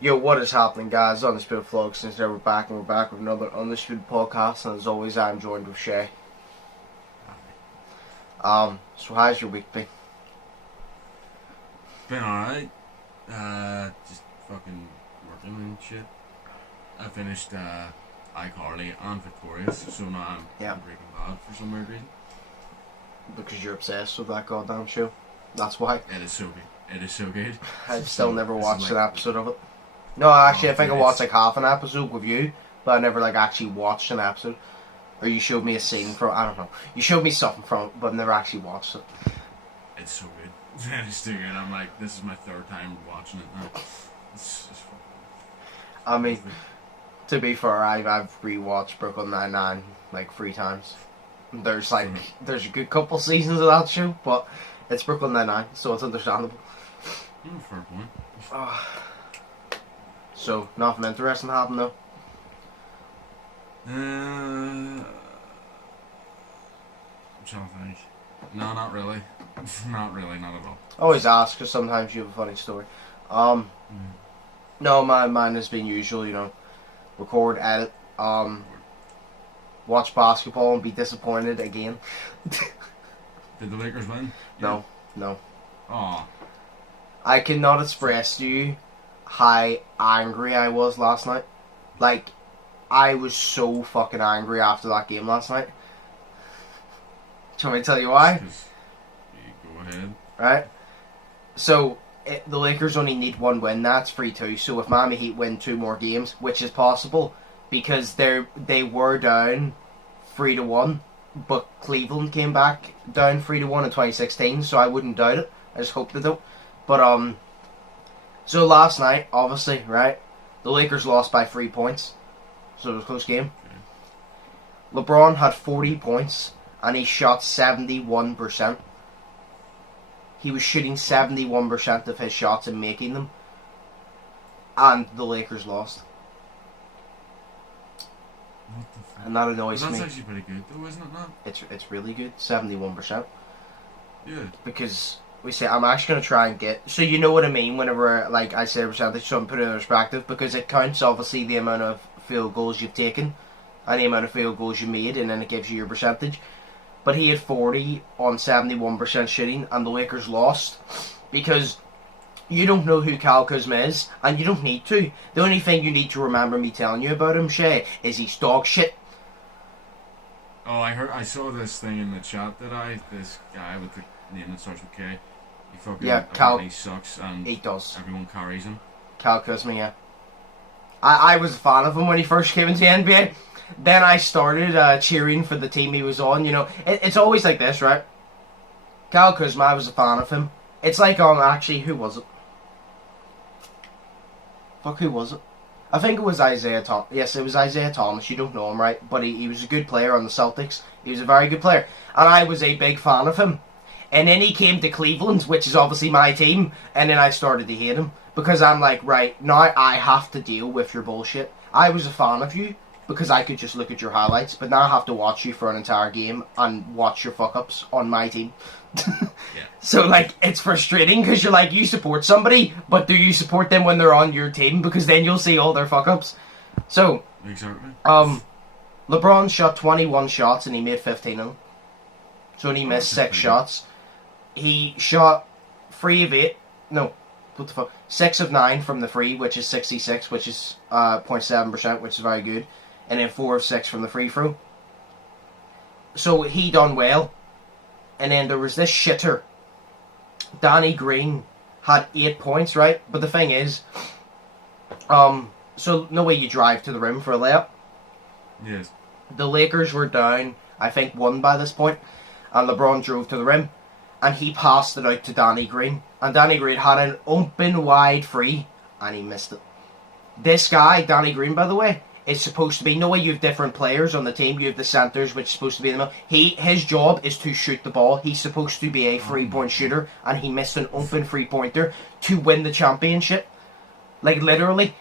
Yo, what is happening, guys? Undisputed Vlogs. Since we're back, and we're back with another Undisputed podcast, and as always, I'm joined with Shay. So how's your week been? Been alright. Just fucking working and shit. I finished iCarly and Victorious, so now I'm Breaking Bad for some weird reason. Because you're obsessed with that goddamn show. That's why. It is so good. It is so good. I've still never watched an episode of it. No, actually, I think I watched like half an episode with you, but I never like actually watched an episode. Or you showed me a scene from, I don't know. You showed me something from it, but I've never actually watched it. It's so good. It is too good. I'm like, this is my third time watching it now. It's just fun. I mean, to be fair, I've rewatched Brooklyn Nine-Nine like 3 times. There's a good couple seasons of that show, but it's Brooklyn Nine-Nine, so it's understandable. Fair point. So, nothing interesting happened though? I'm trying to think. No, not really. Not at all. Always ask, because sometimes you have a funny story. No, mine has been usual, you know. Record, edit, watch basketball and be disappointed again. Did the Lakers win? No. Aw. I cannot express to you how angry I was last night. Like, I was so fucking angry after that game last night. Do you want me to tell you why? Go ahead. Right? So, the Lakers only need 1 win. That's 3-2. So if Miami Heat win 2 more games, which is possible, because they were down 3-1, but Cleveland came back down 3-1 in 2016, so I wouldn't doubt it. I just hope they don't. But so last night, obviously, right, the Lakers lost by 3 points, so it was a close game. Okay. LeBron had 40 points and he shot 71%. He was shooting 71% of his shots and making them, and the Lakers lost. What the fuck? And that annoys me. That's actually pretty good, though, isn't it? Not? It's really good, 71%. Yeah. Because we say I'm actually gonna try and get. So you know what I mean whenever like I say percentage. So I'm putting it in perspective because it counts obviously the amount of field goals you've taken, and the amount of field goals you made, and then it gives you your percentage. But he had 40 on 71% shooting, and the Lakers lost because you don't know who Kyle Kuzma is, and you don't need to. The only thing you need to remember me telling you about him, Shay, is he's dog shit. Oh, I saw this thing in the chat this guy with the name that starts with K. He fucking he sucks, and he does. Everyone carries him. Kyle Kuzma, yeah. I was a fan of him when he first came into the NBA. Then I started cheering for the team he was on. You know, it's always like this, right? Kyle Kuzma, I was a fan of him. It's like, actually, who was it? Fuck, who was it? I think it was Isaiah Thomas. Yes, it was Isaiah Thomas. You don't know him, right? But he was a good player on the Celtics. He was a very good player. And I was a big fan of him. And then he came to Cleveland, which is obviously my team. And then I started to hate him. Because I'm like, right, now I have to deal with your bullshit. I was a fan of you because I could just look at your highlights, but now I have to watch you for an entire game and watch your fuck-ups on my team. Yeah. So, like, it's frustrating because you're like, you support somebody, but do you support them when they're on your team? Because then you'll see all their fuck-ups. So, exactly. LeBron shot 21 shots and he made 15 of them. So he missed 6 shots. He shot 3 of 8. No, what the fuck? 6 of 9 from the free, which is 66, which is 0.7%, which is very good. And then 4 of 6 from the free throw. So he done well. And then there was this shitter. Danny Green had 8 points, right? But the thing is, so no way you drive to the rim for a layup. Yes. The Lakers were down, I think, 1 by this point, and LeBron drove to the rim, and he passed it out to Danny Green, and Danny Green had an open wide free, and he missed it. This guy, Danny Green, by the way, is supposed to be, no way you have different players on the team, you have the centers, which is supposed to be in the middle. His job is to shoot the ball. He's supposed to be a 3-point shooter, and he missed an open 3-pointer to win the championship. Like, literally.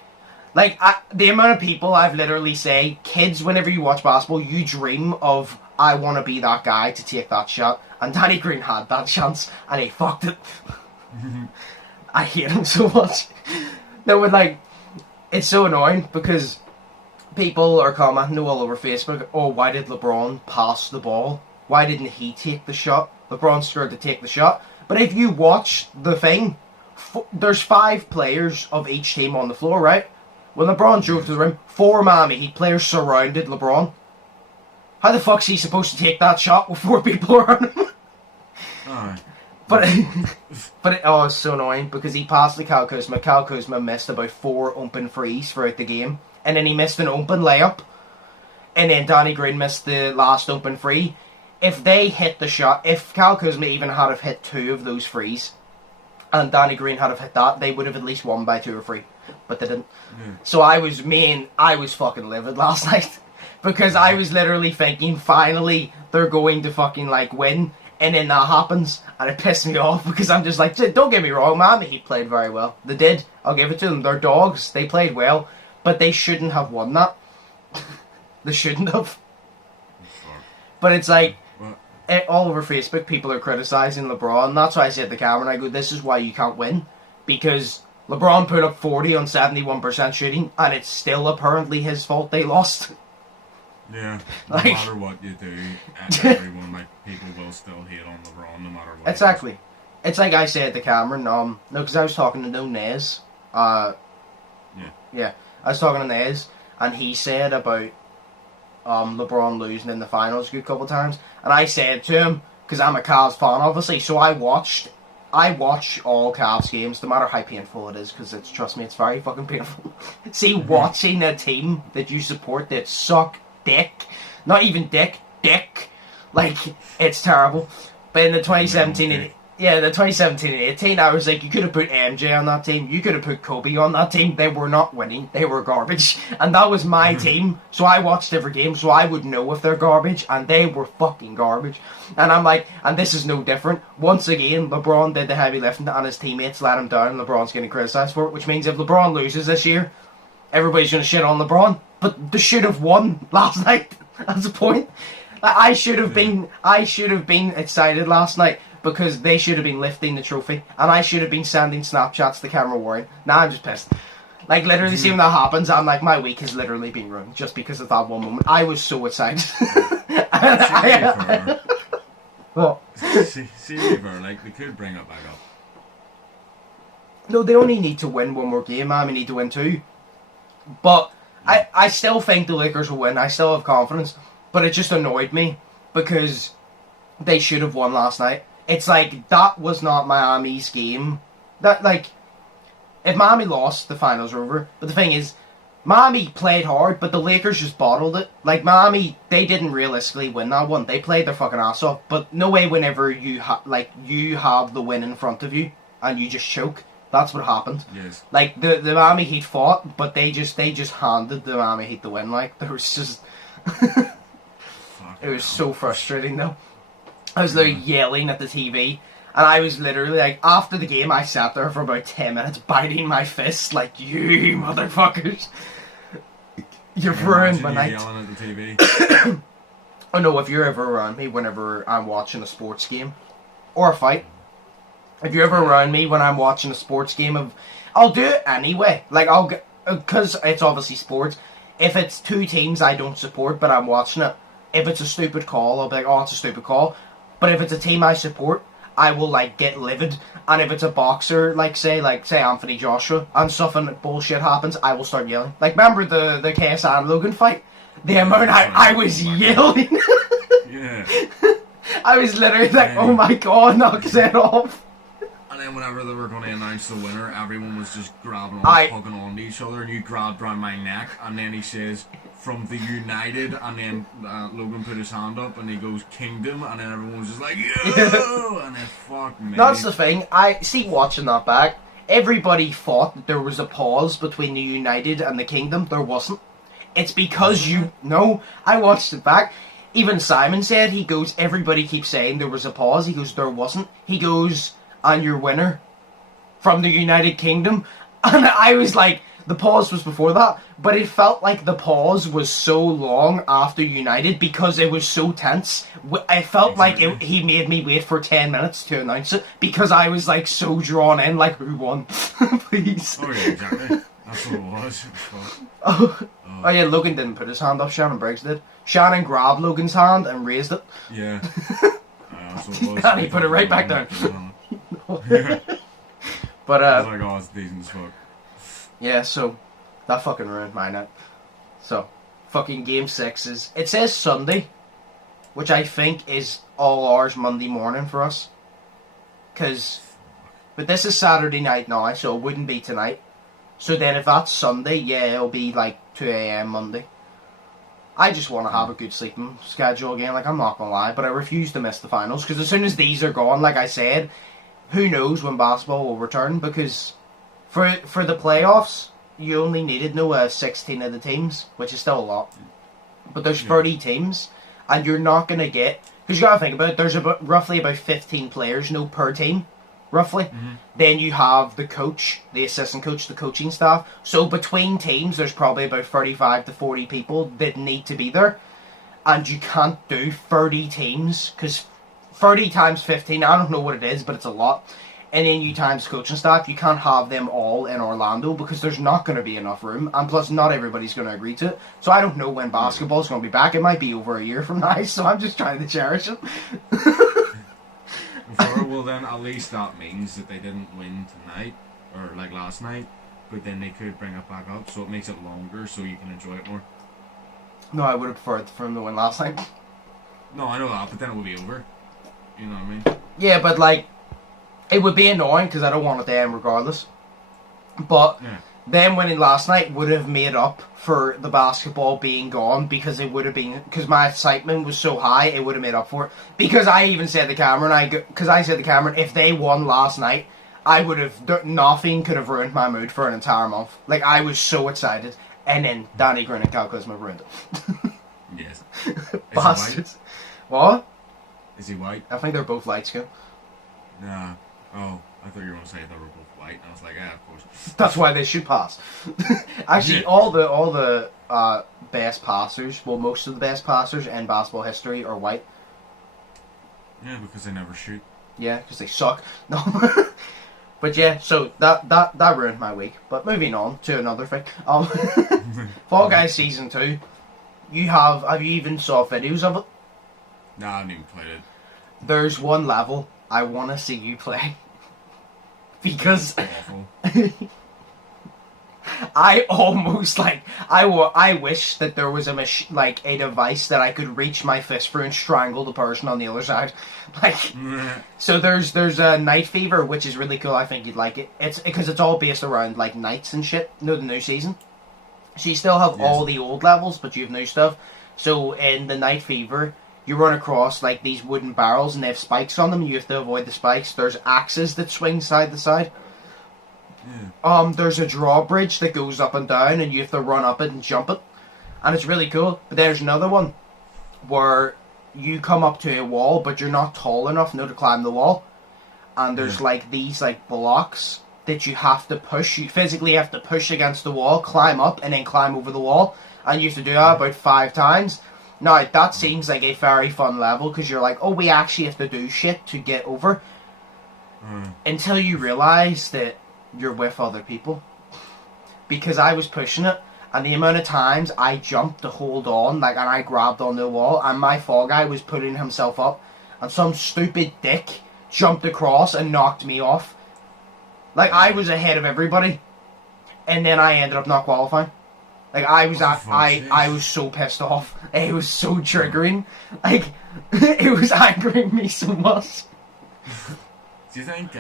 Like, the amount of people I've literally say, kids, whenever you watch basketball, you dream of, I want to be that guy to take that shot. And Danny Green had that chance, and he fucked it. I hate him so much. No, but like, it's so annoying because people are commenting all over Facebook, oh, why did LeBron pass the ball? Why didn't he take the shot? LeBron's scared to take the shot. But if you watch the thing, there's 5 players of each team on the floor, right? When LeBron drove to the rim, 4 Miami Heat players surrounded LeBron. How the fuck's he supposed to take that shot with 4 people around him? Alright. But it's so annoying because he passed to Kyle Kuzma. Kyle Kuzma missed about 4 open threes throughout the game. And then he missed an open layup. And then Danny Green missed the last open three. If they hit the shot, if Kyle Kuzma even had have hit 2 of those threes, and Danny Green had have hit that, they would have at least won by 2 or 3. But they didn't. Yeah. So I was fucking livid last night. Because I was literally thinking, finally, they're going to fucking, like, win. And then that happens, and it pissed me off, because I'm just like, don't get me wrong, Miami Heat played very well. They did. I'll give it to them. They're dogs. They played well. But they shouldn't have won that. They shouldn't have. But it's like, all over Facebook, people are criticising LeBron. That's why I said to Cameron, I go, this is why you can't win. Because LeBron put up 40 on 71% shooting, and it's still apparently his fault they lost. Yeah, no matter what you do, everyone, like, people will still hate on LeBron no matter what. Exactly. It's like I said to Cameron, no, because I was talking to Nez. Yeah, I was talking to Nez, and he said about LeBron losing in the finals a good couple times, and I said to him, because I'm a Cavs fan, obviously, so I watch all Cavs games, no matter how painful it is, because trust me, it's very fucking painful. See, watching a team that you support that suck dick, not even dick, like, it's terrible. But in the 2017 the 2017-18, I was like, you could have put MJ on that team, you could have put Kobe on that team. They were not winning, they were garbage, and that was my team, so I watched every game, so I would know if they're garbage, and they were fucking garbage. And I'm like, and this is no different. Once again, LeBron did the heavy lifting, and his teammates let him down, and LeBron's getting criticised for it, which means if LeBron loses this year, everybody's going to shit on LeBron. But they should have won last night. That's the point. Like, I should have been excited last night because they should have been lifting the trophy, and I should have been sending Snapchats to Cameron Warren. Now I'm just pissed. Like, literally, see when that happens, I'm like, my week has literally been ruined just because of that one moment. I was so excited. What? See, like, they could bring it back up. No, they only need to win one more game, man. We need to win 2. But I still think the Lakers will win. I still have confidence. But it just annoyed me because they should have won last night. It's like, that was not Miami's game. That, like, if Miami lost, the finals are over. But the thing is, Miami played hard, but the Lakers just bottled it. Like, Miami, they didn't realistically win that one. They played their fucking ass off. But no way whenever you have the win in front of you and you just choke. That's what happened. Yes. Like, the Miami Heat fought, but they just handed the Miami Heat the win. Like, there was just... It was so frustrating, though. I was literally yelling at the TV, and I was literally, like, after the game, I sat there for about 10 minutes biting my fists, like, you motherfuckers. You've ruined my night. Yelling at the TV. Oh no, if you're ever around me whenever I'm watching a sports game, or a fight, if you're ever around me when I'm watching a sports game, I'll do it anyway. Like, because it's obviously sports. If it's 2 teams I don't support, but I'm watching it, if it's a stupid call, I'll be like, oh, it's a stupid call. But if it's a team I support, I will, like, get livid. And if it's a boxer, say Anthony Joshua, and stuff and bullshit happens, I will start yelling. Like, remember the KSI and Logan fight? The amount I was yelling. Yeah. I was literally like, oh my god, knock it off. And then whenever they were going to announce the winner, everyone was just grabbing on, hugging on to each other, and you grabbed around my neck, and then he says, from the United, and then Logan put his hand up, and he goes, Kingdom, and then everyone was just like, yo! And then, fuck me. That's the thing, watching that back, everybody thought that there was a pause between the United and the Kingdom. There wasn't. It's because I watched it back. Even Simon said, he goes, everybody keeps saying there was a pause. He goes, there wasn't. He goes, and your winner from the United Kingdom. And I was like, the pause was before that, but it felt like the pause was so long after United because it was so tense. I felt like he made me wait for 10 minutes to announce it because I was like so drawn in, like, who won? Please. Oh yeah, exactly. That's what it was. was. Oh yeah, Logan didn't put his hand up, Shannon Briggs did. Shannon grabbed Logan's hand and raised it. Yeah. So it was. And he put it right back down. But I was like, oh, it's decent as fuck. Yeah, so that fucking ruined my night. So, fucking game 6 it says Sunday, which I think is all ours Monday morning for us. But this is Saturday night now, so it wouldn't be tonight. So then if that's Sunday, yeah, it'll be like 2 a.m. Monday. I just want to have a good sleeping schedule again, like I'm not going to lie, but I refuse to miss the finals, because as soon as these are gone, like I said, who knows when basketball will return, because for the playoffs, you only needed 16 of the teams, which is still a lot. But there's 30 teams, and you're not going to get... Because you got to think about it, there's roughly about 15 players, per team, roughly. Mm-hmm. Then you have the coach, the assistant coach, the coaching staff. So between teams, there's probably about 35 to 40 people that need to be there. And you can't do 30 teams, because 30 times 15, I don't know what it is, but it's a lot. And then you times coaching staff, you can't have them all in Orlando because there's not going to be enough room, and plus not everybody's going to agree to it. So I don't know when basketball's going to be back. It might be over a year from now, so I'm just trying to cherish it. Well then, at least that means that they didn't win tonight, or like last night, but then they could bring it back up, so it makes it longer so you can enjoy it more. No, I would have preferred for them to win last night. No, I know that, but then it will be over. You know what I mean? Yeah, but like... It would be annoying because I don't want it to end regardless. But them winning last night would have made up for the basketball being gone, because it would have been... Because my excitement was so high, it would have made up for it. Because I even said to Cameron, if they won last night, I would have... Nothing could have ruined my mood for an entire month. Like, I was so excited. And then Danny Green and Cataclysm ruined it. Yes. Bastards. What? Is he white? I think they're both light skin. Nah. Oh, I thought you were going to say they were both white. And I was like, yeah, of course. That's why they should pass. Actually, all the best passers, well, most of the best passers in basketball history are white. Yeah, because they never shoot. Yeah, because they suck. No. But yeah, so that ruined my week. But moving on to another thing. Fall Guys Season 2. Have you even saw videos of it? Nah, I haven't even played it. There's one level I want to see you play. Because I almost I wish that there was a device that I could reach my fist through and strangle the person on the other side. So there's a Night Fever, which is really cool. I think you'd like it. It's because it's all based around like nights and shit. The new season. So you still have all the old levels, but you have new stuff. So in the Night Fever, you run across like these wooden barrels and they have spikes on them, and you have to avoid the spikes. There's axes that swing side to side. There's a drawbridge that goes up and down, and you have to run up it and jump it, and it's really cool. But there's another one where you come up to a wall, but you're not tall enough to climb the wall, and there's like these like blocks that you have to push. You physically have to push against the wall, climb up, and then climb over the wall, and you have to do that about 5 times. Now, that seems like a very fun level, because you're like, oh, we actually have to do shit to get over. Until you realise that you're with other people. Because I was pushing it, and the amount of times I jumped to hold on, and I grabbed on the wall, and my Fall Guy was putting himself up, and some stupid dick jumped across and knocked me off. I was ahead of everybody, and then I ended up not qualifying. I was so pissed off. It was so triggering. It was angering me so much. Do you think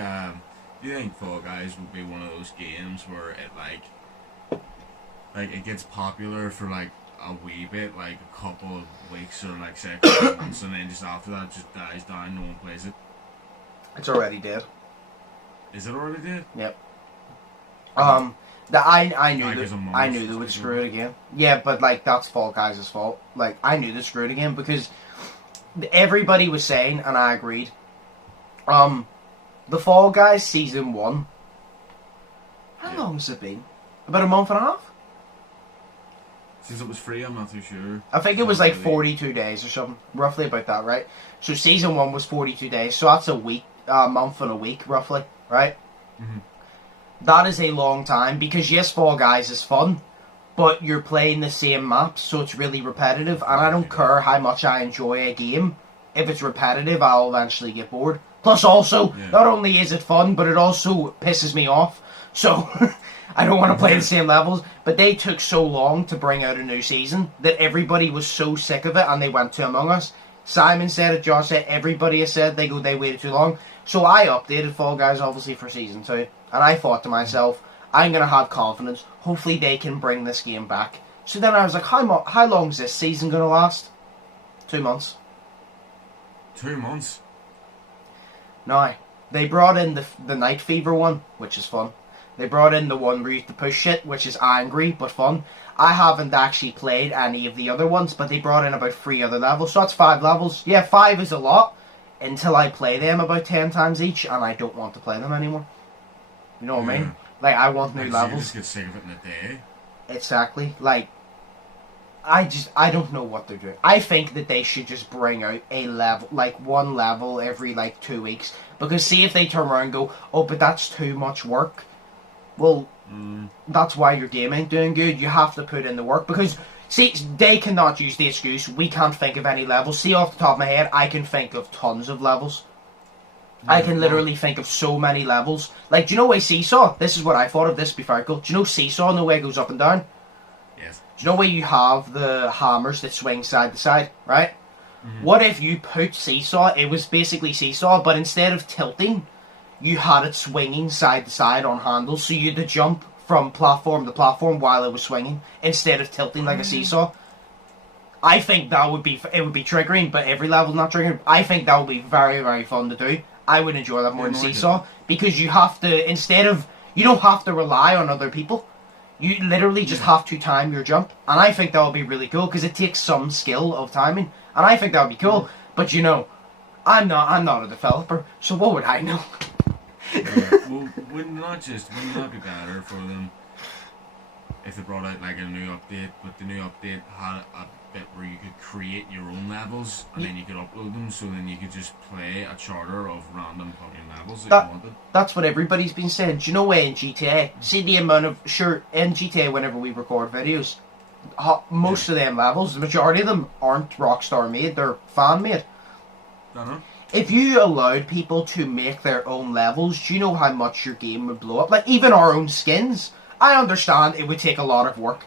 Fall Guys will be one of those games where it it gets popular for a wee bit, like a couple of weeks or 6 months, and then just after that just dies down, no one plays it? It's already dead. Is it already dead? Yep. I knew they would screw it again. Yeah, but that's Fall Guys' fault. I knew they screwed it again, because everybody was saying, and I agreed. The Fall Guys Season 1. How long has it been? About a month and a half? Since it was free, I'm not too sure. I think it was 42 days or something. Roughly about that, right? So Season 1 was 42 days, so that's a month and a week, roughly, right? Mm-hmm. that is a long time, because yes, Fall Guys is fun, but you're playing the same maps, so it's really repetitive, and I don't care how much I enjoy a game. If it's repetitive, I'll eventually get bored. Plus, also, not only is it fun, but it also pisses me off. So, I don't want to play the same levels. But they took so long to bring out a new season that everybody was so sick of it, and they went to Among Us. Simon said it, Josh said, everybody has said they waited too long. So I updated Fall Guys, obviously, for Season 2. And I thought to myself, I'm going to have confidence. Hopefully they can bring this game back. So then I was like, how long is this season going to last? 2 months. 2 months? No. They brought in the Night Fever one, which is fun. They brought in the one where you have to push shit, which is angry, but fun. I haven't actually played any of the other ones, but they brought in about 3 other levels, so that's 5 levels. Yeah, 5 is a lot, until I play them about 10 times each, and I don't want to play them anymore. You know what I mean? Like, I want new levels. You just get sick of it in a day. Exactly. Like, I don't know what they're doing. I think that they should just bring out a level, like one level every like 2 weeks. Because see if they turn around and go, oh, but that's too much work. Well, that's why your game ain't doing good. You have to put in the work. Because, see, they cannot use the excuse, we can't think of any levels. See, off the top of my head, I can think of tons of levels. I can literally think of so many levels. Like, do you know where Seesaw? This is what I thought of this before I go. Do you know Seesaw, the way it goes up and down? Yes. Do you know where you have the hammers that swing side to side, right? What if you put Seesaw, it was basically Seesaw, but instead of tilting, you had it swinging side to side on handles, so you had to jump from platform to platform while it was swinging, instead of tilting like a Seesaw. I think that would be, it would be triggering, but every level's not triggering. I think that would be very, very fun to do. I would enjoy that more than Seesaw, because you have to, instead of, you don't have to rely on other people. You literally just have to time your jump, and I think that would be really cool, because it takes some skill of timing, and I think that would be cool, but you know, I'm not a developer, so what would I know? Well, wouldn't that be better for them if they brought out like a new update, but the new update had a bit where you could create your own levels and then you could upload them, so then you could just play a charter of random fucking levels that you wanted. That's what everybody's been saying. Do you know in GTA, see the amount of, sure, in GTA whenever we record videos, most of them levels, the majority of them aren't Rockstar made, they're fan made. I know. If you allowed people to make their own levels, do you know how much your game would blow up? Like, even our own skins, I understand it would take a lot of work,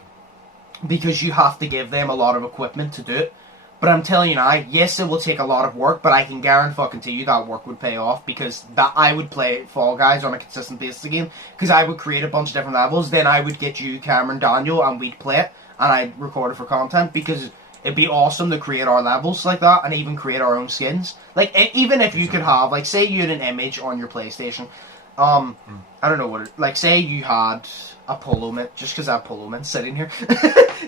because you have to give them a lot of equipment to do it. But I'm telling you now, yes, it will take a lot of work, but I can guarantee you that work would pay off, because that I would play Fall Guys on a consistent basis again, because I would create a bunch of different levels, then I would get you, Cameron, Daniel, and we'd play it, and I'd record it for content, because it'd be awesome to create our levels like that, and even create our own skins. Like, even if you could have, like, say you had an image on your PlayStation, I don't know what, like, say you had a Polo Mint, just because I have Polo Mints sitting here.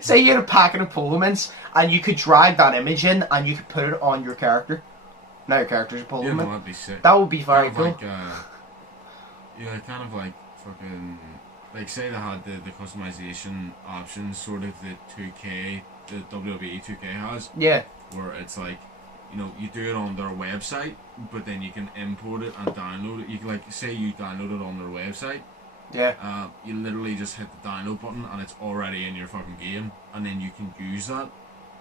Say you had a packet of Polo Mints, and you could drag that image in, and you could put it on your character. Now your character's a Polo Mint. No, that'd be sick. That would be very cool. Like, yeah, kind of like fucking, like, say they had the customization options, sort of the 2K, the WWE 2K has. Yeah. Where it's like, you know, you do it on their website, but then you can import it and download it. You can, like, say you download it on their website. Yeah. You literally just hit the download button and it's already in your fucking game, and then you can use that,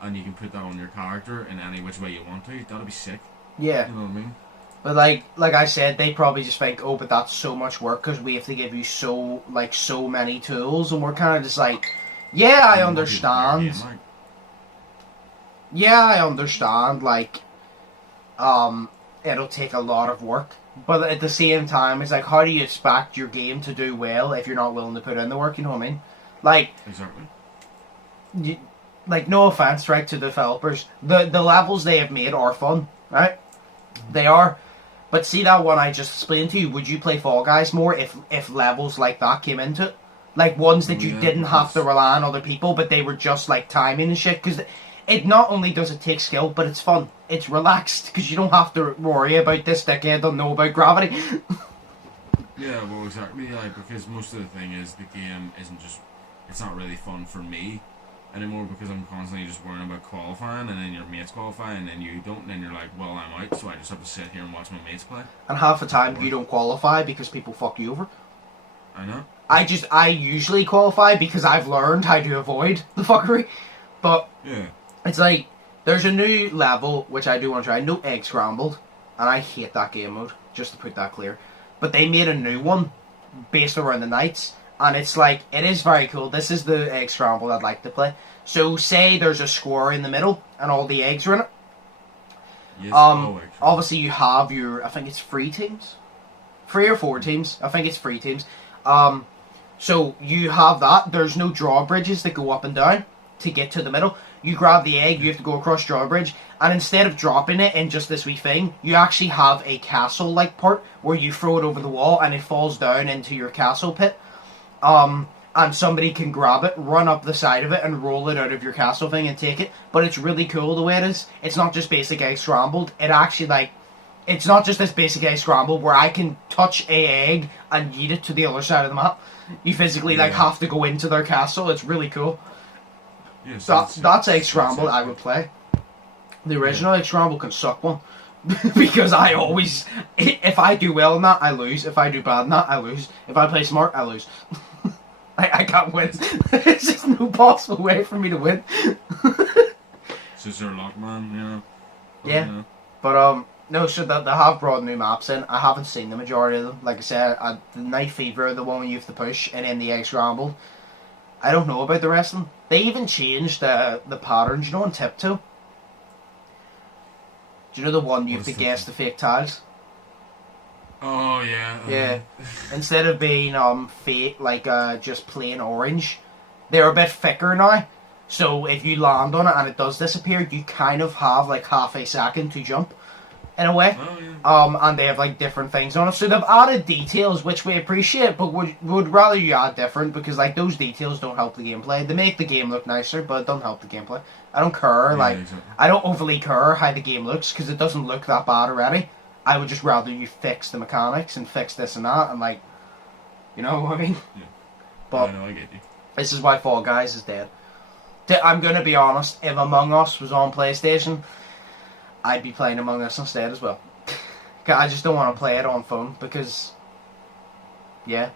and you can put that on your character in any which way you want to. That'd be sick. Yeah. You know what I mean? But like I said, they probably just think, oh, but that's so much work because we have to give you so many tools, and we're kind of just like, yeah, I understand. Yeah, I understand. Like, it'll take a lot of work. But at the same time, it's like, how do you expect your game to do well if you're not willing to put in the work, you know what I mean? Like, exactly. Like, no offense, right, to developers. The levels they have made are fun, right? They are. But see that one I just explained to you, would you play Fall Guys more if levels like that came into it? Like, ones that you didn't have to rely on other people, but they were just, like, timing and shit, because it not only does it take skill, but it's fun. It's relaxed, because you don't have to worry about this dickhead don't know about gravity. Yeah, well, exactly, like, because most of the thing is the game isn't just, it's not really fun for me anymore, because I'm constantly just worrying about qualifying, and then your mates qualify, and then you don't, and then you're like, well, I'm out, so I just have to sit here and watch my mates play. And half the time you don't qualify because people fuck you over. I know. I usually qualify because I've learned how to avoid the fuckery. But yeah, it's like, there's a new level, which I do want to try. No Egg Scrambled. And I hate that game mode, just to put that clear. But they made a new one based around the nights. And it's like, it is very cool. This is the Egg Scramble I'd like to play. So say there's a square in the middle and all the eggs are in it. Yes, obviously you have your, I think it's 3 teams? 3 or 4 teams. I think it's 3 teams. So you have that. There's no drawbridges that go up and down to get to the middle. You grab the egg, you have to go across drawbridge, and instead of dropping it in just this wee thing, you actually have a castle-like part where you throw it over the wall and it falls down into your castle pit. And somebody can grab it, run up the side of it, and roll it out of your castle thing and take it. But it's really cool the way it is. It's not just basic egg scrambled. It actually, like, it's not just this basic egg scrambled where I can touch a egg and yeet it to the other side of the map. You physically, like, have to go into their castle. It's really cool. Yes, that's egg scramble I would play. The original egg scramble can suck one. Because I always, if I do well in that, I lose. If I do bad in that, I lose. If I play smart, I lose. I can't win. There's just no possible way for me to win. It's just their luck, man, you know. Yeah. But, no, so they have brought new maps in. I haven't seen the majority of them. Like I said, the Night Fever, the one you have to push, and then the Egg Scrambled. I don't know about the rest of them. They even changed the patterns, you know, on Tiptoe. Do you know the one you have to guess the fake tiles? Oh, yeah. Yeah. Instead of being fake, like just plain orange, they're a bit thicker now. So if you land on it and it does disappear, you kind of have like half a second to jump, in a way. Oh, yeah. And they have like different things on it. So they've added details, which we appreciate, but would rather you add different, because like those details don't help the gameplay. They make the game look nicer, but it don't help the gameplay. I don't care, exactly. I don't overly care how the game looks, because it doesn't look that bad already. I would just rather you fix the mechanics and fix this and that, and like, you know what I mean? Yeah. But I know, I get you. This is why Fall Guys is dead. I'm gonna be honest, if Among Us was on PlayStation, I'd be playing Among Us instead as well. I just don't want to play it on phone, because, yeah.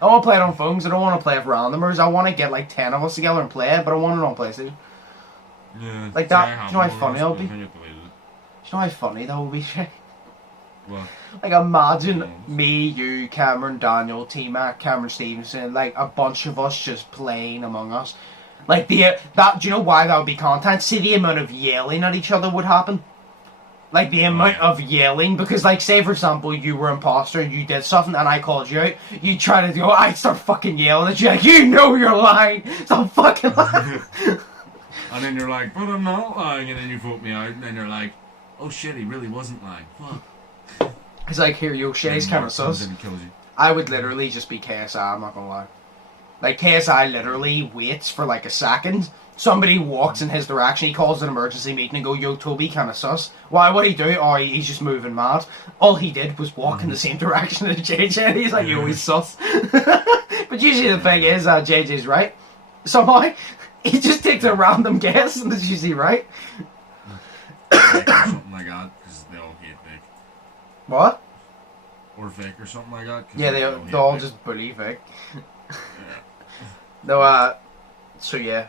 I want to play it on phones, I don't want to play it with randomers. I want to get like 10 of us together and play it, but I want it on PlayStation. Yeah. Like that, do you know how funny that would be? Do you know how funny that would be, Shay? What? Like imagine me, you, Cameron, Daniel, T-Mac, Cameron Stevenson, like a bunch of us just playing Among Us. Like do you know why that would be content? See the amount of yelling at each other would happen. Like the amount of yelling, because like say for example you were imposter and you did something and I called you out, you try to go, I'd start fucking yelling at you like, you know you're lying, stop fucking lying. And then you're like, but I'm not lying, and then you vote me out, and then you're like, oh shit, he really wasn't lying. Fuck. It's like, here, yo, Shay's kind of sus. I would literally just be KSI, I'm not gonna lie. Like, KSI literally waits for like a second. Somebody walks in his direction, he calls an emergency meeting and go, yo, Toby kind of sus. Why, what'd he do? Oh, he's just moving mad. All he did was walk in the same direction as JJ, and he's like, yo, he's sus. But usually the thing is, JJ's right. Somehow, he just takes a random guess, and it's usually right. Something like that, because they all hate Vic. What? Or Vic or something like that. Yeah, they all just bully Vic. No, so yeah.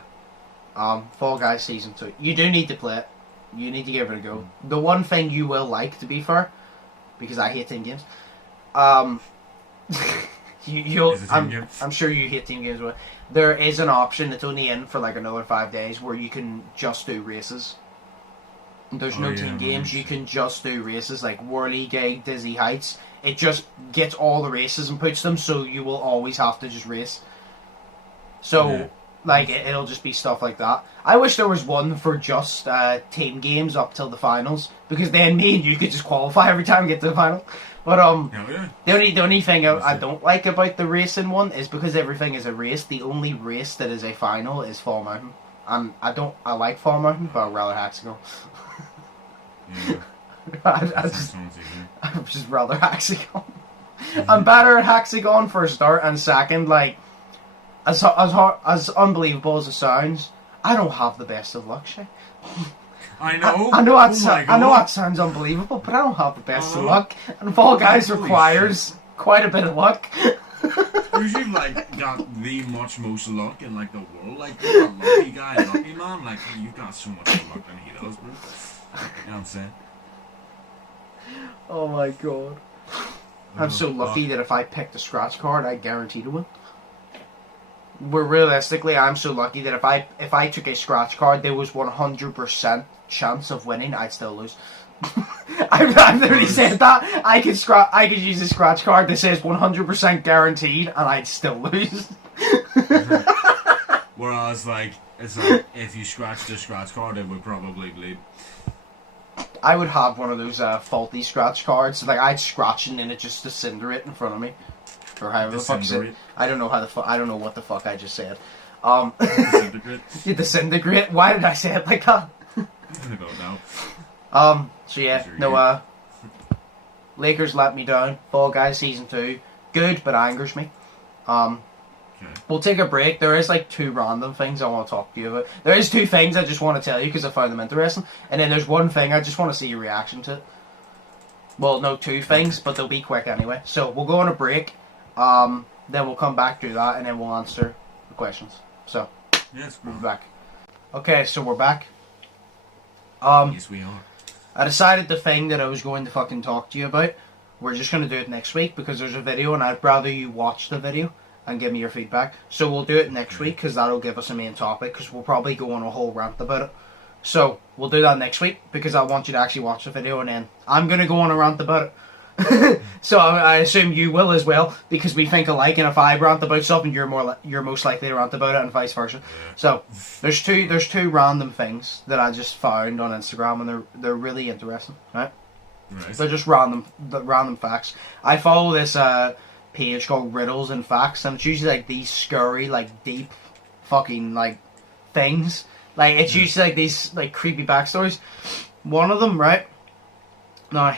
Fall Guys Season 2. You do need to play it. You need to give it a go. The one thing you will like, to be fair, because I hate team games, I'm sure you hate team games as well. There is an option, it's only in for like another 5 days, where you can just do races. There's no team games, you can just do races like Whirligig, Dizzy Heights. It just gets all the races and puts them, so you will always have to just race. So, like, it'll just be stuff like that. I wish there was one for just team games up till the finals, because then me and you could just qualify every time we get to the final. But the only thing I don't like about the racing one is because everything is a race. The only race that is a final is Fall Mountain, and I like Fall Mountain, but I'd rather Hexagon. I just rather Hexagon. I'm better at Hexagon for a start, and second, like, as unbelievable as it sounds, I don't have the best of luck, Shay. I know. I know that sounds unbelievable, but I don't have the best of luck, and Fall Guys requires quite a bit of luck. You've like got the most luck in like the world. Like you're a lucky guy, lucky man. Like you've got so much more luck than he does, bro. You know what I'm saying? Oh my god. I'm so lucky that if I picked a scratch card, I guarantee to win. But realistically, I'm so lucky that if I took a scratch card, there was 100% chance of winning, I'd still lose. I've literally said that. I could use a scratch card that says 100% guaranteed, and I'd still lose. Whereas, like, it's like if you scratched a scratch card, it would probably bleed. I would have one of those faulty scratch cards. Like I'd scratch it and then it just disintegrate in front of me, or however the fuck it. I don't know how the I don't know what the fuck I just said. Disintegrate. You disintegrate. Why did I say it like that? I don't know. So yeah, no. Lakers let me down. Fall Guys season 2, good but angers me. Okay. We'll take a break. There is like 2 random things I want to talk to you about. There is 2 things I just want to tell you because I found them interesting. And then there's one thing I just want to see your reaction to. Well, no, 2 things, but they'll be quick anyway. So we'll go on a break. Then we'll come back to that and then we'll answer the questions. So, yes, we'll be back. Okay, so we're back. Yes, we are. I decided the thing that I was going to fucking talk to you about, we're just going to do it next week because there's a video and I'd rather you watch the video and give me your feedback. So we'll do it next week because that'll give us a main topic because we'll probably go on a whole rant about it. So we'll do that next week because I want you to actually watch the video and then I'm going to go on a rant about it. So I assume you will as well because we think alike, and if I rant about something you're most likely to rant about it and vice versa. So there's two random things that I just found on Instagram and they're really interesting, right? They're just random facts. I follow this page called Riddles and Facts, and it's usually like these scurry, like deep fucking like things. Like it's usually like these like creepy backstories. One of them, right? Now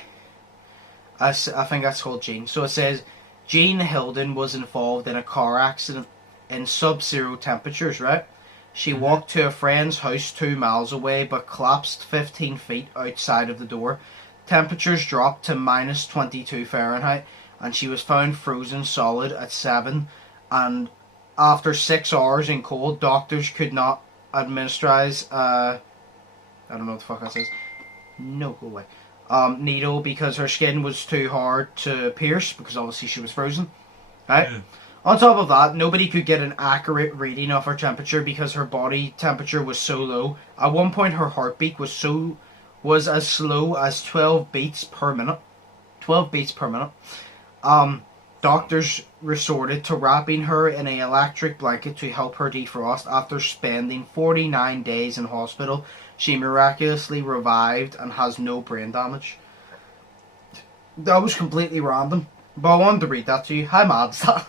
I think that's called Jean. So it says, Jean Hilden was involved in a car accident in sub-zero temperatures, right? She walked to a friend's house 2 miles away, but collapsed 15 feet outside of the door. Temperatures dropped to minus 22 Fahrenheit, and she was found frozen solid at 7. And after 6 hours in cold, doctors could not administerize, I don't know what the fuck that says. No, go away. Needle because her skin was too hard to pierce because obviously she was frozen, right? Yeah. On top of that, nobody could get an accurate reading of her temperature because her body temperature was so low. At one point, her heartbeat was as slow as 12 beats per minute. 12 beats per minute. Doctors resorted to wrapping her in an electric blanket to help her defrost. After spending 49 days in hospital, she miraculously revived and has no brain damage. That was completely random, but I wanted to read that to you. How mad is that?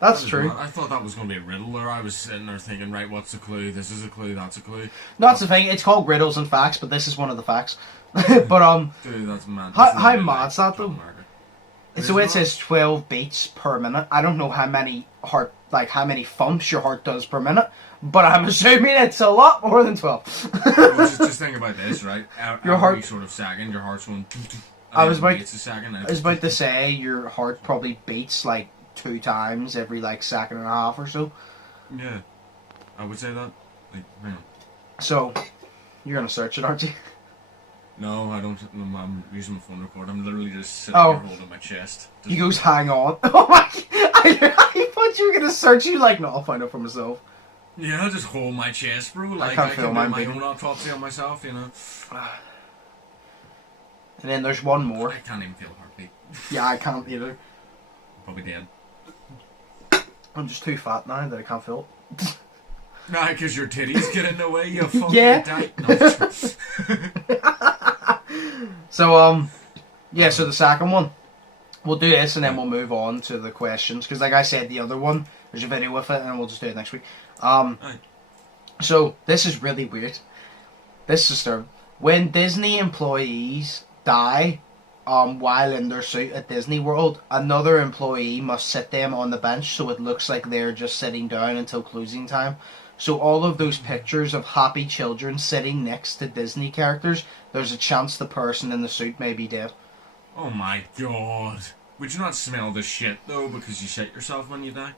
That's true. Mad. I thought that was going to be a riddle there. I was sitting there thinking, right, what's the clue? This is a clue, that's a clue. No, that's the thing. It's called Riddles and Facts, but this is one of the facts. But dude, that's mad. How mad is that though? It's the way it says 12 beats per minute. I don't know how many how many thumps your heart does per minute, but I'm assuming it's a lot more than 12. Well, just think about this, right? Your heart, sort of second, your heart's going. I was about to say your heart probably beats like 2 times every like second and a half or so. Yeah, I would say that. Like, hang on. So, you're gonna search it, aren't you? No, I don't. I'm using my phone record. I'm literally just sitting here holding my chest. He goes, hang on. Oh my! I thought you were gonna search. You like, no, I'll find out for myself. Yeah, I'll just hold my chest, bro. Like I can do my own autopsy on myself, you know. And then there's one more. I can't even feel a heartbeat. Yeah, I can't either. I'm probably dead. I'm just too fat now that I can't feel it. Nah, because your titties get in the way, you fucking tight. So, so the second one. We'll do this and then we'll move on to the questions. Because like I said, the other one, there's a video with it and we'll just do it next week. So, this is really weird. This is disturbing. When Disney employees die while in their suit at Disney World, another employee must sit them on the bench so it looks like they're just sitting down until closing time. So all of those pictures of happy children sitting next to Disney characters, there's a chance the person in the suit may be dead. Oh my god. Would you not smell the shit, though, because you shit yourself when you die?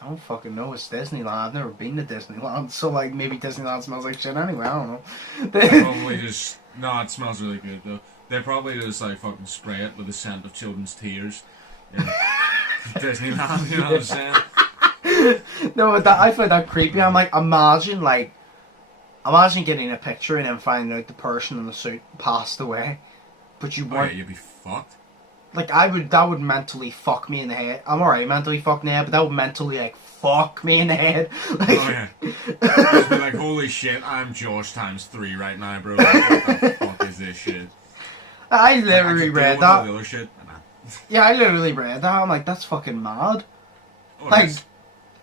I don't fucking know. It's Disneyland. I've never been to Disneyland, so like maybe Disneyland smells like shit anyway. I don't know. They probably just it smells really good though. They probably just like fucking spray it with the scent of children's tears. In Disneyland, you know what I'm saying? No, but I find that creepy. I'm like, imagine getting a picture and then finding out the person in the suit passed away, but you weren't. Yeah, you'd be fucked. Like, that would mentally fuck me in the head. I'm alright mentally fucked in the head, but that would mentally, like, fuck me in the head. Like, oh, yeah. Just be like, holy shit, I'm Josh times 3 right now, bro. Like, what the fuck is this shit? I literally read that. The other shit. Yeah, I literally read that. I'm like, that's fucking mad. Oh, like,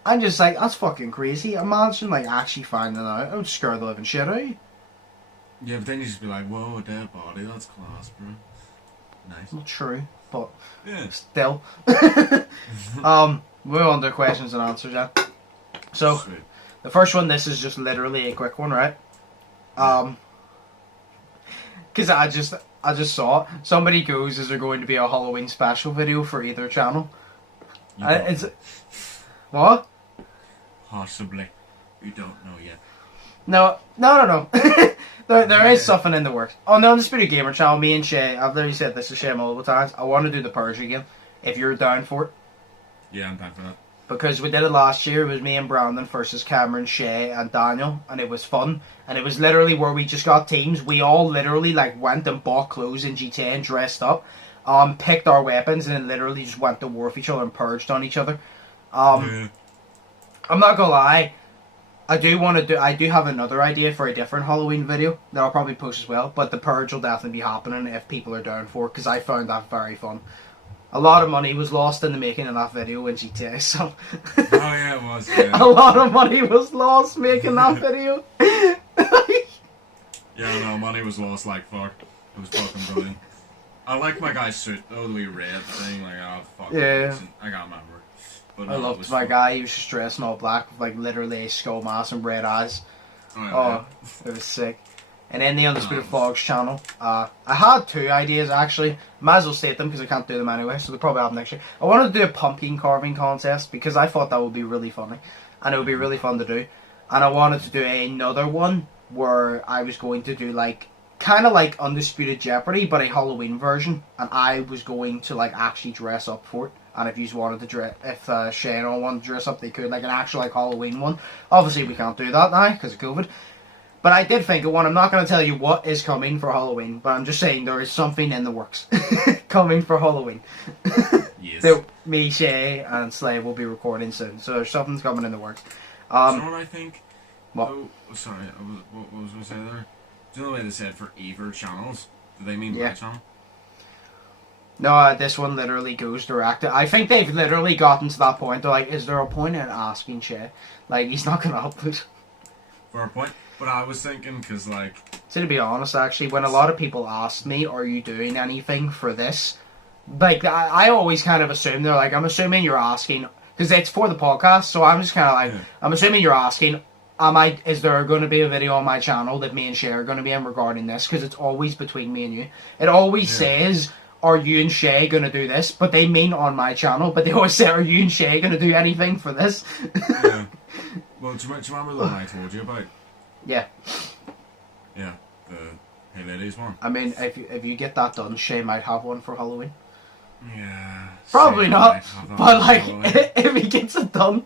I'm just like, that's fucking crazy. Imagine, like, actually finding out. It would scare the living shit out of you. Yeah, but then you just be like, whoa, a dead body, that's class, bro. Nice. Not true. But yeah. Still. We're on to questions and answers, yeah. So, Sweet. The first one, this is just literally a quick one, right? Because I just saw it. Somebody goes, is there going to be a Halloween special video for either channel? It's what? Possibly. You don't know yet. No. There is something in the works. On the Undisputed Gamer channel, me and Shay, I've literally said this to Shay multiple times, I want to do the Purge again, if you're down for it. Yeah, I'm down for that. Because we did it last year, it was me and Brandon versus Cameron, Shay, and Daniel, and it was fun. And it was literally where we just got teams, we all literally like went and bought clothes in GTA and dressed up, picked our weapons, and then literally just went to war with each other and purged on each other. Yeah. I'm not gonna lie, I do have another idea for a different Halloween video that I'll probably post as well, but the Purge will definitely be happening if people are down for it, because I found that very fun. A lot of money was lost in the making of that video in GTA, so... Oh yeah, it was, yeah. A lot of money was lost making that video. Yeah, no, money was lost like fuck. It was fucking brilliant. I like my guy's suit, though, the wee red thing, like, oh fuck. Yeah. I got my work. But I loved my guy, he was just dressed in all black with like literally a skull mask and red eyes. Oh, it was sick. And then the Undisputed Vlogs channel, I had two ideas actually. Might as well state them because I can't do them anyway, so they'll probably have next year. I wanted to do a pumpkin carving contest because I thought that would be really funny. And it would be really fun to do. And I wanted to do another one where I was going to do like, kind of like Undisputed Jeopardy, but a Halloween version. And I was going to like actually dress up for it. And if you wanted to dress, if Shane all wanted to dress up, they could, like an actual like Halloween one. Obviously we can't do that now because of COVID. But I did think of one. I'm not going to tell you what is coming for Halloween, but I'm just saying there is something in the works coming for Halloween. Yes. That me, Shay, and Slay will be recording soon. So there's something's coming in the works. Do you know what I think? What? Oh, sorry. What was I going to say there? Do you know the way they said for either channels? Do they mean my channel? No, this one literally goes direct. I think they've literally gotten to that point. They're like, is there a point in asking Shay? Like, he's not going to upload. For a point. But I was thinking, because like... So to be honest, actually, when a lot of people ask me, are you doing anything for this? Like, I always kind of assume, they're like, I'm assuming you're asking, because it's for the podcast, so I'm just kind of like, I'm assuming you're asking, is there going to be a video on my channel that me and Shay are going to be in regarding this? Because it's always between me and you. It always says, are you and Shay going to do this? But they mean on my channel, but they always say, are you and Shay going to do anything for this? Yeah. Well, do you remember the one I told you about? Yeah. Yeah, the Hey Ladies one. I mean, if you get that done, Shay might have one for Halloween. Yeah. Probably not, but like, if he gets it done.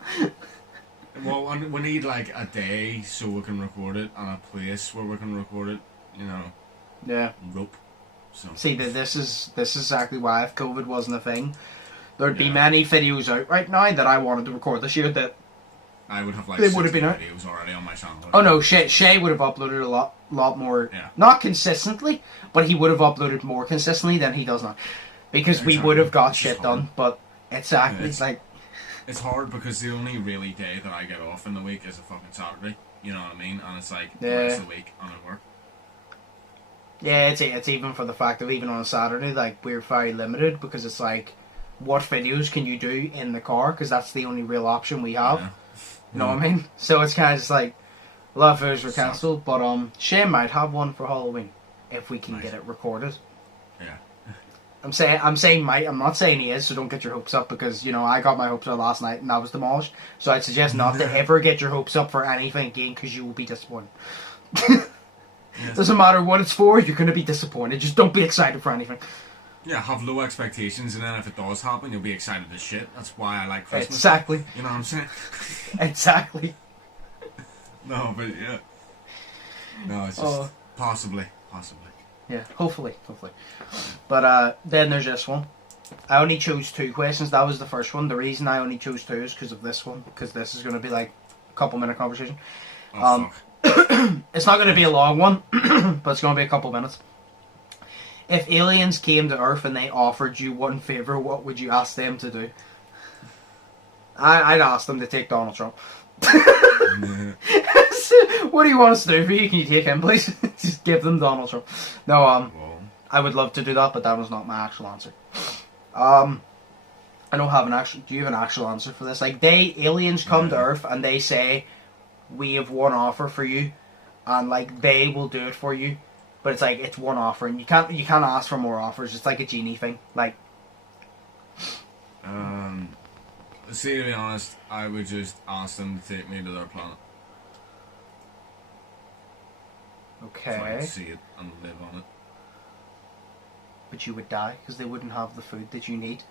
Well, we need like a day so we can record it, and a place where we can record it, you know. Yeah. Rope. So. See, this is exactly why if COVID wasn't a thing, there'd be many videos out right now that I wanted to record this year that I would have like they would have been videos already on my channel. Oh no, Shay would have uploaded a lot more. Yeah. Not consistently, but he would have uploaded more consistently than he does now, because we would have got shit done. But it's like it's hard because the only really day that I get off in the week is a fucking Saturday. You know what I mean? And it's like the rest of the week I'm at work. Yeah, it's even for the fact that even on a Saturday, like we're very limited because it's like, what videos can you do in the car? Because that's the only real option we have. Yeah. You know what I mean? So it's kind of just like, a lot of videos were cancelled, but Shane might have one for Halloween if we can get it recorded. Yeah. I'm saying might. I'm not saying he is, so don't get your hopes up because, I got my hopes up last night and that was demolished. So I'd suggest not to ever get your hopes up for anything again because you will be disappointed. Yes. Doesn't matter what it's for, you're going to be disappointed. Just don't be excited for anything. Yeah, have low expectations, and then if it does happen, you'll be excited as shit. That's why I like Christmas. Exactly. You know what I'm saying? Exactly. No, but yeah. No, it's just possibly. Yeah, hopefully. But then there's this one. I only chose 2 questions. That was the first one. The reason I only chose 2 is because of this one. Because this is going to be like a couple minute conversation. Oh, fuck. It's not going to be a long one, but it's going to be a couple minutes. If aliens came to Earth and they offered you one favour, what would you ask them to do? I'd ask them to take Donald Trump. What do you want us to do for you? Can you take him, please? Just give them Donald Trump. No, I would love to do that, but that was not my actual answer. I don't have an actual... Do you have an actual answer for this? Like, aliens come to Earth and they say, we have one offer for you, and like they will do it for you, but it's like it's one offer, and you can't ask for more offers. It's like a genie thing. Like, see, to be honest, I would just ask them to take me to their planet. Okay. So I could see it and live on it. But you would die because they wouldn't have the food that you need.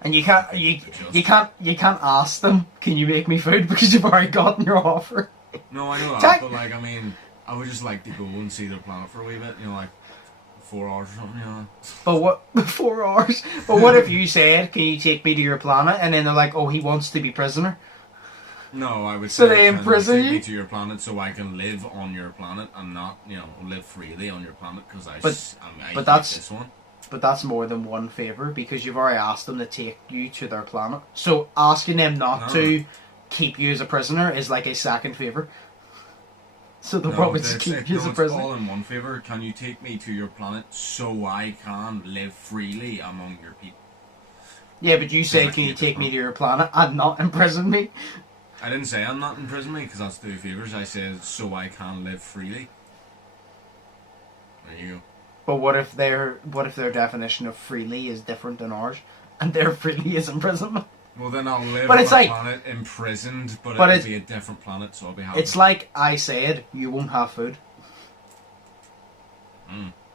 And you can't ask them, can you make me food, because you've already gotten your offer. No, I know that, but like, I mean, I would just like to go and see their planet for a wee bit, like 4 hours or something, But what, 4 hours? But what if you said, can you take me to your planet, and then they're like, oh, he wants to be prisoner? No, I would so say, they imprison take me to your planet so I can live on your planet and not, live freely on your planet, because I hate this one. But that's more than one favour, because you've already asked them to take you to their planet. So asking them not to keep you as a prisoner is like a second favour. So they'll probably just keep you as a prisoner. It's all in one favour. Can you take me to your planet so I can live freely among your people? Yeah, but you say, can you take me to your planet and not imprison me? I didn't say I'm not imprison me, because that's 2 favours. I said, so I can live freely. There you go. But what if their definition of freely is different than ours, and their freely is imprisonment? Well, then I'll live on a planet imprisoned, but it'll be a different planet, so I'll be happy. It's like I said, you won't have food.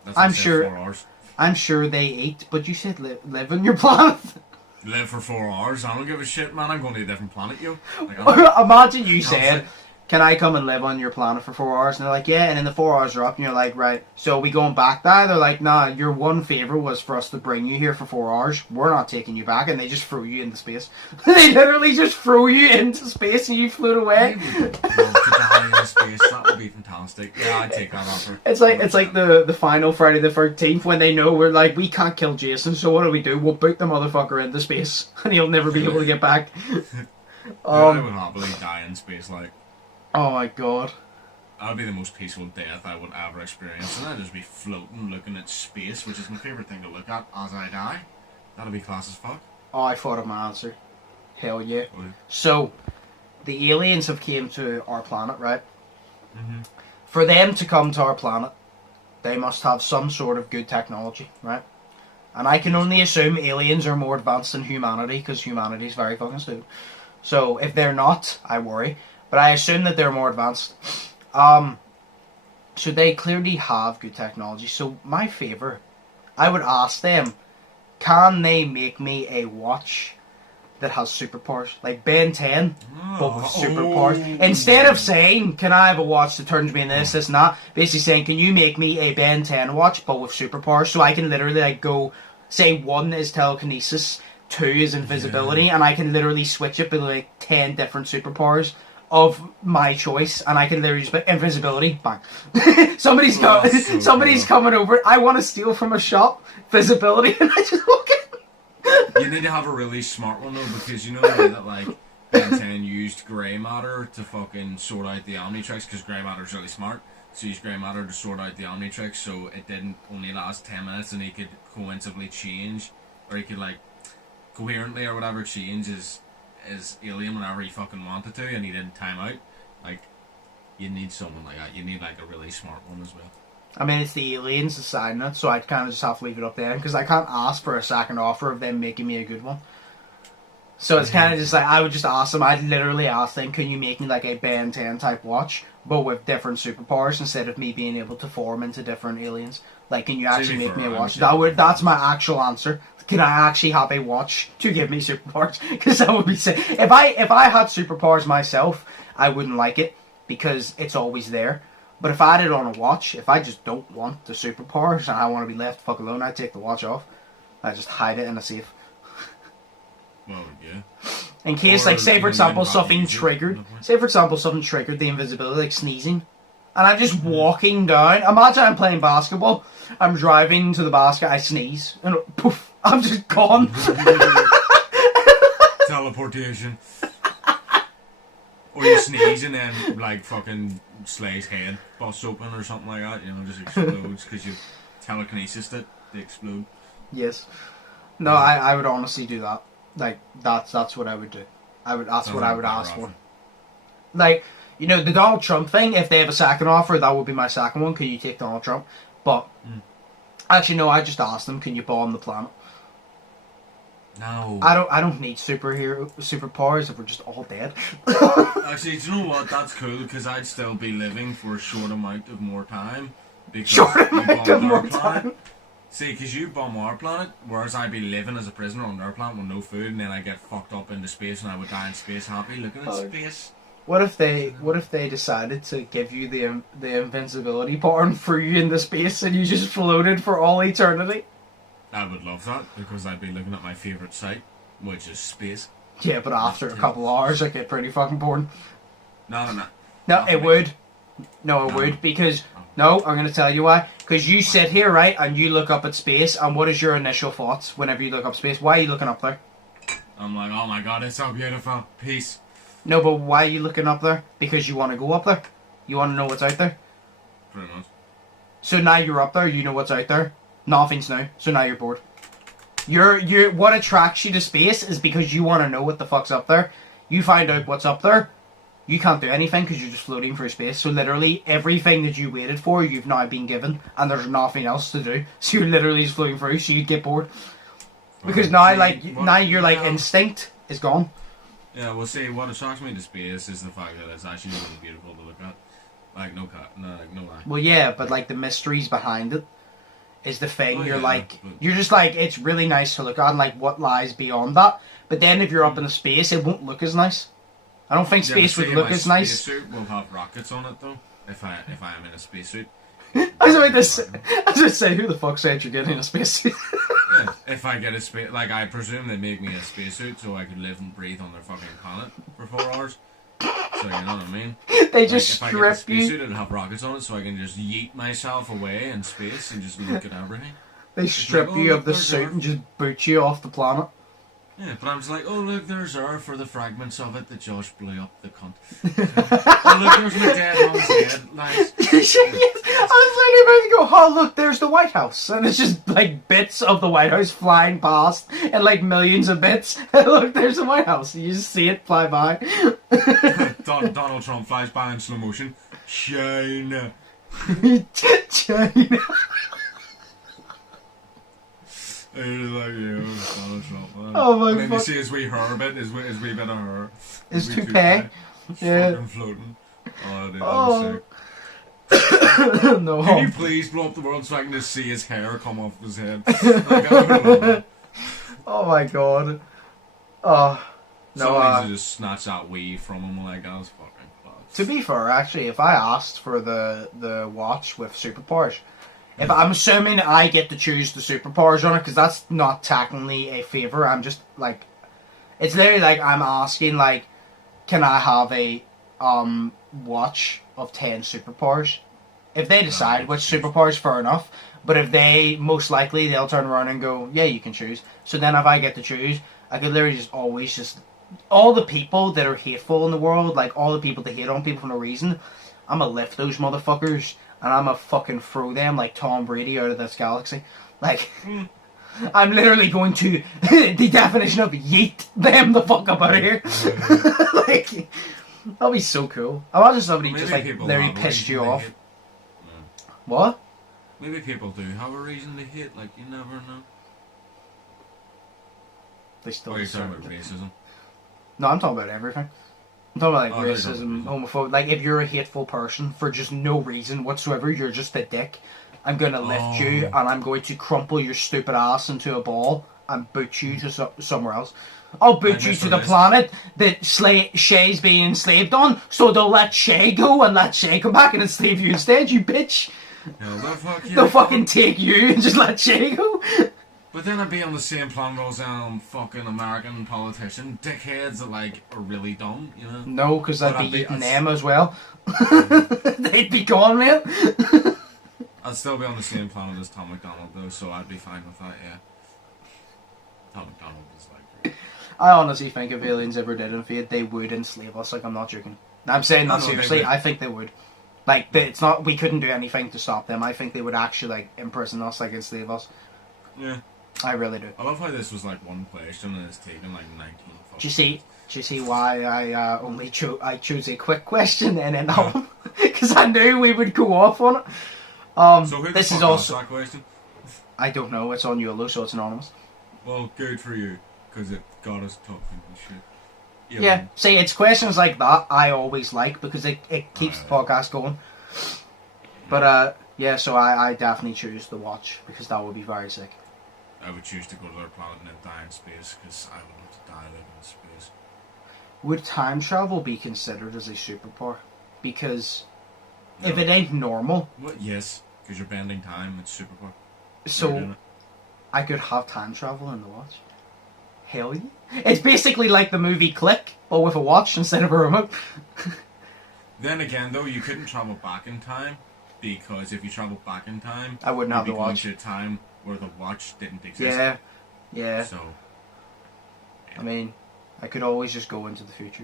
That's I'm sure. 4 hours. I'm sure they eat, but you said live on your planet. Live for 4 hours? I don't give a shit, man. I'm going to a different planet, yo. Like, imagine you said, can I come and live on your planet for 4 hours? And they're like, yeah, and then the 4 hours are up, and you're like, right, so are we going back there? They're like, nah, your one favour was for us to bring you here for 4 hours. We're not taking you back, and they just threw you into space. They literally just threw you into space, and you flew away. I would love to die in space. That would be fantastic. Yeah, I'd take that offer. It's like the final Friday the 13th when they know we're like, we can't kill Jason, so what do? We'll boot the motherfucker into space, and he'll never be able to get back. I would happily die in space, like. Oh my god. That would be the most peaceful death I would ever experience. And I'd just be floating, looking at space, which is my favourite thing to look at as I die. That'd be class as fuck. Oh, I thought of my answer. Hell yeah. Oh, yeah. So, the aliens have came to our planet, right? Mm-hmm. For them to come to our planet, they must have some sort of good technology, right? And I can only assume aliens are more advanced than humanity, because humanity is very fucking stupid. So, if they're not, I worry. But I assume that they're more advanced. So they clearly have good technology. So my favour, I would ask them, can they make me a watch that has superpowers? Like Ben 10, but with superpowers. Instead of saying, can I have a watch that turns me into this and that, basically saying, can you make me a Ben 10 watch, but with superpowers? So I can literally like go, say 1 is telekinesis, 2 is invisibility, and I can literally switch it with like 10 different superpowers of my choice, and I can literally just invisibility, bang. somebody's coming over. I want to steal from a shop, visibility, and I just walk in. You need to have a really smart one though, because you know the way that like Ben 10 used grey matter to fucking sort out the Omnitrix, because grey matter's really smart. So he used grey matter to sort out the Omnitrix, so it didn't only last 10 minutes, and he could coincidentally change, or he could like coherently or whatever change his alien whenever he fucking wanted to, and he didn't time out. Like, you need someone like that. You need like a really smart one as well. I mean, it's the aliens deciding it, so I'd kind of just have to leave it up then, because I can't ask for a second offer of them making me a good one. So it's kind of just like, I would just ask them, I'd literally ask them, can you make me like a Ben 10 type watch, but with different superpowers instead of me being able to form into different aliens? Like, can you actually make me a watch? That's my actual answer. Can I actually have a watch to give me superpowers? Because that would be sick. If I had superpowers myself, I wouldn't like it, because it's always there. But if I had it on a watch, if I just don't want the superpowers and I want to be left the fuck alone, I'd take the watch off. I just hide it in a safe. Well, yeah. In case, like, say for example, something triggered the invisibility, like sneezing, and I'm just walking down. Imagine I'm playing basketball, I'm driving to the basket, I sneeze, and poof, I'm just gone. Teleportation. Or you sneeze and then, like, fucking Slay's head busts open or something like that, you know, just explodes because you telekinesis it, they explode. Yes. No, I would honestly do that. Like, that's what I would do. That's what I would ask for. Like, you know, the Donald Trump thing, if they have a second offer, that would be my second one. Can you take Donald Trump? But, actually, no, I just asked them, can you bomb the planet? No. I don't need superpowers if we're just all dead. Actually, do you know what? That's cool, because I'd still be living for a short amount of more time. Because short amount of more time? See, because you bomb our planet, whereas I'd be living as a prisoner on their planet with no food, and then I get fucked up into space, and I would die in space happy looking at space. What if they decided to give you the invincibility power and threw you into space, and you just floated for all eternity? I would love that, because I'd be looking at my favourite site, which is space. Yeah, but after a couple of hours, it get pretty fucking boring. No, it would. No, it would, because... No, I'm going to tell you why. Because you sit here, right, and you look up at space, and what is your initial thoughts whenever you look up space? Why are you looking up there? I'm like, oh my god, it's so beautiful. Peace. No, but why are you looking up there? Because you want to go up there? You want to know what's out there? Pretty much. So now you're up there, you know what's out there. Nothing's new, so now you're bored. What attracts you to space is because you want to know what the fuck's up there. You find out what's up there. You can't do anything because you're just floating through space. So literally everything that you waited for, you've now been given, and there's nothing else to do. So you're literally just floating through. So you get bored because now your instinct is gone. Yeah, well, see, what attracts me to space is the fact that it's actually really beautiful to look at. Like no lie. Well, yeah, but like the mysteries behind it is the thing. Oh, You're just like, it's really nice to look at, and like what lies beyond that. But then if you're up in the space, it won't look as nice. I don't think space would look as nice. My spacesuit will have rockets on it though. If I am in a spacesuit. I was about to say, who the fuck said you're getting a spacesuit? Yeah, if I get a space, like I presume they make me a spacesuit so I could live and breathe on their fucking planet for 4 hours. So you know what I mean? They just strip you. If I get a spacesuit, it'll have rockets on it, so I can just yeet myself away in space and just look at everything. They strip you of the suit and just boot you off the planet. Yeah, but I'm just like, oh look, there's Earth for the fragments of it that Josh blew up the cunt. Oh look, there's my dead mom's head. Nice. I was literally about to go, oh look, there's the White House. And it's just like bits of the White House flying past and like millions of bits. And look, there's the White House. You just see it fly by. Donald Trump flies by in slow motion. China. China. Donald Trump. Oh my god. And then you see his wee hair bit, his wee bit of hair. His toupee. Yeah. Fucking floating. Oh, dude, that was sick. No. Can you please blow up the world so I can just see his hair come off his head? Like, oh my god. Oh. No, somebody needs to just snatch that weave from him, like, that was fucking close. To be fair, actually, if I asked for the watch with superpowers, if I'm assuming I get to choose the superpowers on it, because that's not technically a favour, I'm just, like, it's literally like I'm asking, like, can I have a, watch of 10 superpowers? If they decide which superpowers, fair enough, but if they, most likely, they'll turn around and go, yeah, you can choose. So then if I get to choose, I could literally just always just, all the people that are hateful in the world, like, all the people that hate on people for no reason, I'm gonna lift those motherfuckers, and I'm gonna fucking throw them like Tom Brady out of this galaxy. Like, I'm literally going to, the definition of yeet them the fuck up out of here. Like, that'll be so cool. Imagine somebody just like literally pissed you off. What? Maybe people do have a reason to hate, like, you never know. They still. Or you're talking about racism? No, I'm talking about everything. I'm talking about like Oh, racism, homophobia. Like if you're a hateful person for just no reason whatsoever, you're just a dick. I'm gonna lift you and I'm going to crumple your stupid ass into a ball and boot you to somewhere else. I'll boot you to the planet that Shay's being enslaved on, so they'll let Shay go and let Shay come back and enslave you instead, you bitch. They'll fucking take you and just let Shay go. But then I'd be on the same planet as fucking American politician dickheads that like are really dumb, you know? No, because I'd be eating them as well. They'd be gone, man. I'd still be on the same planet as Tom McDonald though, so I'd be fine with that, yeah. Tom McDonald is like... I honestly think if aliens ever did invade, they would enslave us, like I'm not joking. I'm saying that seriously, I think they would. Like, it's not, we couldn't do anything to stop them. I think they would actually, like, imprison us, like, enslave us. Yeah. I really do. I love how this was like one question and it's taken like 19. Do you see why I only chose a quick question and then that one? Because I knew we would go off on it. So who this the is fuck also asked that question? I don't know. It's on Yolo, so it's anonymous. Well, good for you, because it got us talking and shit. Yeah. See, it's questions like that I always like because it keeps the podcast going. But yeah, so I definitely choose the watch because that would be very sick. I would choose to go to their planet and then die in space because I would want to die living in space. Would time travel be considered as a superpower? Because if it ain't normal... Well, yes, because you're bending time, it's superpower. So, I could have time travel in the watch? Hell yeah. It's basically like the movie Click, but with a watch instead of a remote. Then again, though, you couldn't travel back in time because if you traveled back in time... I wouldn't have the watch. You'd be going to a time where the watch didn't exist. Yeah, yeah. So, I mean, I could always just go into the future.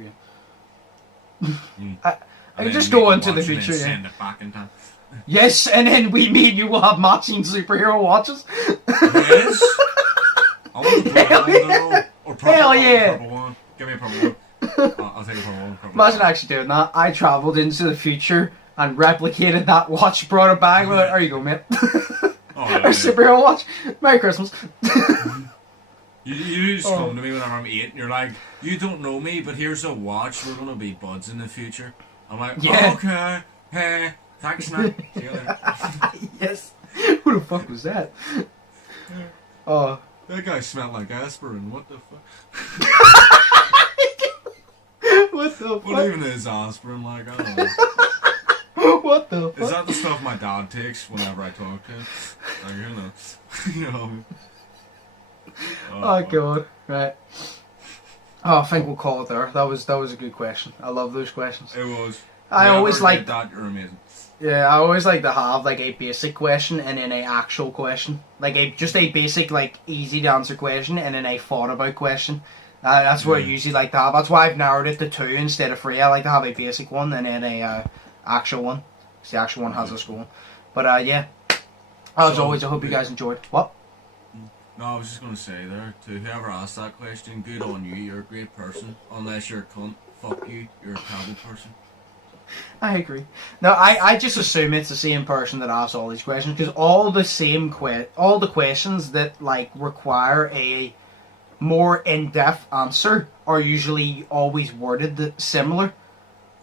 Yeah. I could just go into the future. And send it back in time. Yes, and then me and you will have matching superhero watches. Yes. I want the black one though, or purple. Hell yeah! Purple one. Give me a purple one. I'll take a purple one. Imagine actually doing that. I travelled into the future and replicated that watch, brought it back. Like, there you go, mate. Our superhero watch. Merry Christmas. You just come to me whenever I'm 8 and you're like, you don't know me, but here's a watch. We're gonna be buds in the future. I'm like, yeah. Oh, okay. Hey, thanks, man. See you later. Yes. Who the fuck was that? Oh. That guy smelled like aspirin. What the fuck? What the fuck? What even is aspirin like? I don't know. What the fuck? Is that the stuff my dad takes whenever I talk to him? Like, who knows? You know. Oh god. Right. Oh, I think we'll call it there. That was a good question. I love those questions. It was. I always like that. You're amazing. Yeah, I always like to have like a basic question and then a actual question, like just a basic like easy to answer question and then a thought about question. That's what I usually like to have. That's why I've narrowed it to 2 instead of 3. I like to have a basic one and then a actual one. Because the actual one has a score. But yeah, as always, I hope you guys enjoyed. What? No, I was just gonna say there to whoever asked that question, good on you. You're a great person. Unless you're a cunt, fuck you. You're a terrible person. I agree. No, I just assume it's the same person that asks all these questions because all the questions that like require a more in-depth answer are usually always worded similar.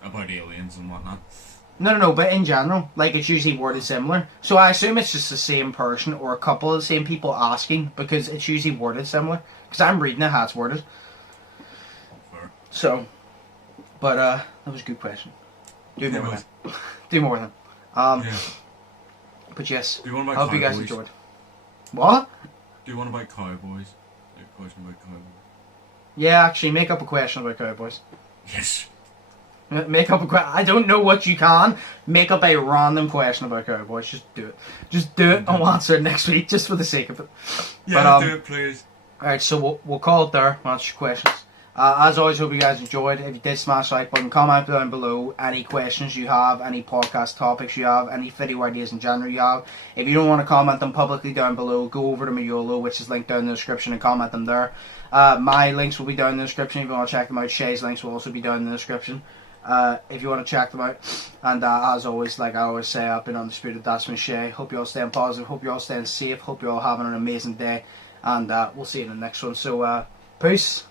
About aliens and whatnot. No, but in general, like it's usually worded similar. So I assume it's just the same person or a couple of the same people asking because it's usually worded similar. Because I'm reading it how it's worded. Fair. So, but that was a good question. Do more of them. Do more of them. Yeah. But yes, Do you want to I buy hope you guys cowboys? enjoyed. What? Do you want to buy cowboys? A question about cowboys. Yeah, actually, make up a question about cowboys. Yes. Make up a question. I don't know what you can. Make up a random question about cowboys. Just do it. Just do it and we'll answer it next week just for the sake of it. Yeah, but, do it, please. Alright, so we'll call it there. We'll answer your questions. As always, hope you guys enjoyed. If you did, smash the like button, comment down below any questions you have, any podcast topics you have, any video ideas in general you have. If you don't want to comment them publicly down below, go over to my Yolo, which is linked down in the description, and comment them there. My links will be down in the description if you want to check them out. Shay's links will also be down in the description. if you want to check them out. And as always, like I always say, I've been Undisputed, that's been Shay. Hope you're all staying positive, hope you're all staying safe, hope you're all having an amazing day, and we'll see you in the next one. So peace.